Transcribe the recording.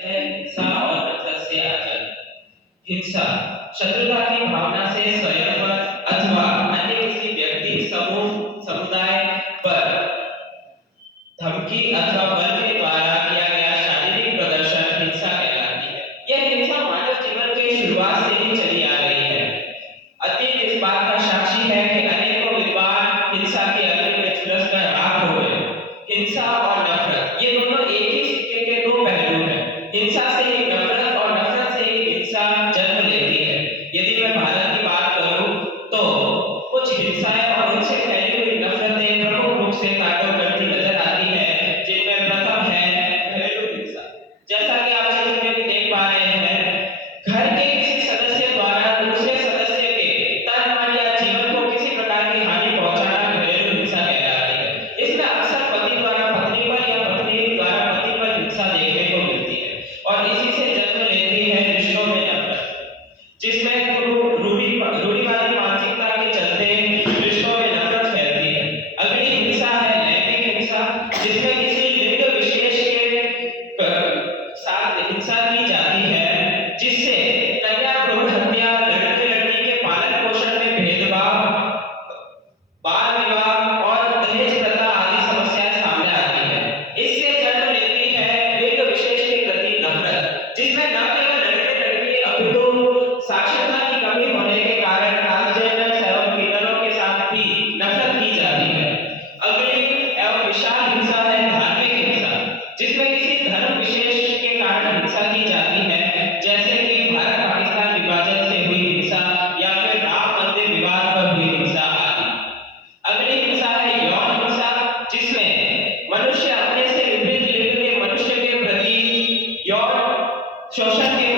हिंसा और नफरत से आचरण। हिंसा शत्रुता की भावना से स्वयं पर अथवा अन्य किसी व्यक्ति, समूह, समुदाय पर धमकी अथवा बल के द्वारा किया गया शारीरिक प्रदर्शन हिंसा कहलाती है। यह हिंसा मानव जीवन के शुरुआत से ही चली आ रही है। अतीत इस बात का साक्षी है कि अनेकों विद्वान हिंसा के अग्नि में झुलस कर राख हो गए। हिंसा और नफरत ये दोनों एक ही सिक्के के दो पहलू हैं। हिंसा से ही नफरत और नफरत से ही हिंसा जन्म लेती है। यदि मैं भारत की बात करूं तो कुछ हिंसाएं और उनसे फैली हुई नफरतें प्रमुख रूप से काटो करती नजर आती है, जिनमें प्रथम है घरेलू हिंसा। जैसा कि आप चित्र में भी देख पा रहे हैं, घर के किसी सदस्य द्वारा दूसरे सदस्य के तन मन या जीवन को किसी प्रकार की हानि पहुंचाना घरेलू हिंसा कहलाती है। इसमें अक्सर पति द्वारा पत्नी पर या पत्नी द्वारा पति पर हिंसा देखने को मिलती है और इसी से जन्म लेती है रिश्तों में नफरत, जिसमें रूढ़िवादी मानसिकता के चलते रिश्तों में नफरत फैलती है। अगली हिंसा है लैंगिक हिंसा, जिसमें किसी लिंग विशेष के साथ हिंसा की जाती है, जिससे कन्या भ्रूण हत्या, लड़के लड़की के पालन पोषण में भेदभाव, बाल विवाह और दहेज प्रथा आदि समस्याएं सामने आती है। इससे जन्म लेती है लिंग विशेष के प्रति नफरत, जिसमें न केवल लड़के लड़की अपितु साक्षरता की कमी होने के कारण ट्रांसजेंडर एवं किन्नरों के साथ भी नफरत की जाती है। अगली एवं विशाल हिंसा है धार्मिक हिंसा, जिसमें किसी धर्म विशेष के कारण हिंसा की जाती है, जैसे कि भारत पाकिस्तान विभाजन से हुई हिंसा या फिर राम मंदिर विवाद पर हुई हिंसा आदि। अगली हिंसा है यौन हिंसा, जिसमें मनुष्य अपने से विपरीत लिंग के मनुष्य के प्रति यौन शोषण के